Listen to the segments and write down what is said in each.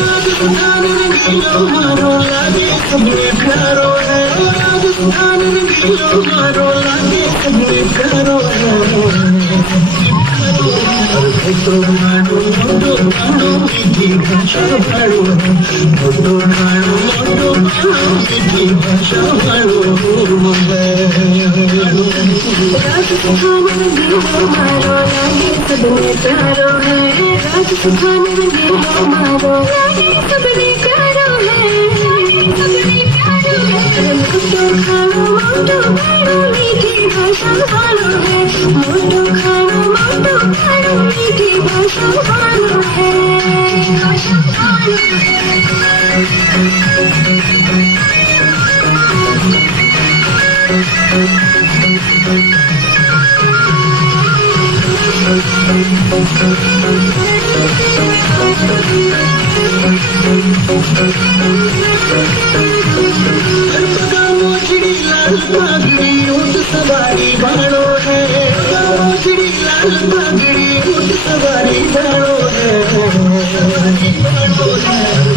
राजस्थान रंगीलो मारो लागे सबने प्यारो है, राजस्थान रंगीलो मारो लागे सबने प्यारो है। तो मानो मोटो मानो मीठी भाषा भाड़ो है, मोटो मानो मोटो मानो मीठी भाषा भाड़ो है। राजस्थान रंगीलो मारो लागे सबने प्यारो है, राजस्थान रंगीलो मारो लागे सबने प्यारो है, सबने प्यारो है। मोटो खानो मोटो खानो मीठी भाषा भाड़ो है, मोटो खानो मोटो खानो मीठी भाषा भाड़ो है, भाषा भाड़ो पगड़ी ऊँट सवारी बाड़ो है, मोजड़ी लाल पगड़ी ऊँट सवारी बाड़ो है।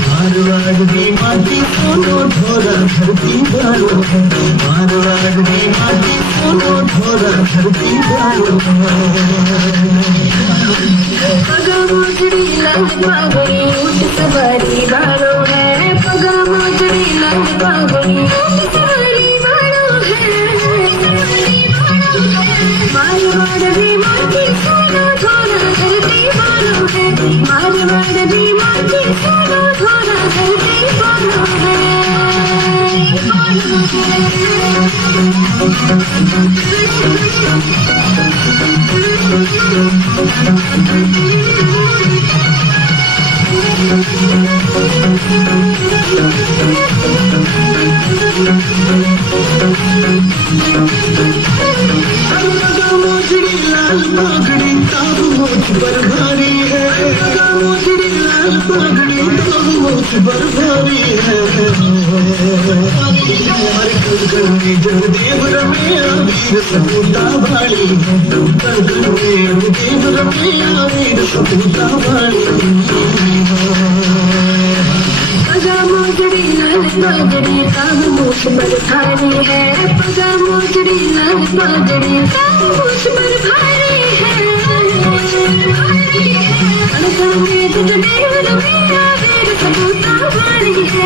मारवाड़ की माटी सोनो ढोरा धरती बाड़ो है, मारवाड़ की माटी सोनो ढोरा धरती बाड़ो है। पगा मोजड़ी लाल पगड़ी ऊँट सवारी बाड़ो है, पगा मोजड़ी लाल पगड़ी ऊँट सवारी बाड़ो है। मारवाड़ की माटी सोनो ढोरा धरती बाड़ो है, मारवाड़ की माटी सोनो ढोरा धरती बाड़ो है, बाड़ो मोजड़ी लाल पगड़ी तब मुझ पर भारी है, मोजड़ी लाल पगड़ी तब मुझ पर भारी है। जगदेव रमैया वीर सपूता भाड़ी है, जगदेव रमैया वीर सपूता भाड़ी है। पगा मोजड़ी लाल पगड़ी तब मुझ पर भारी है, पगा मोजड़ी लाल पगड़ी तब मुझ पर भारी है, भारी है।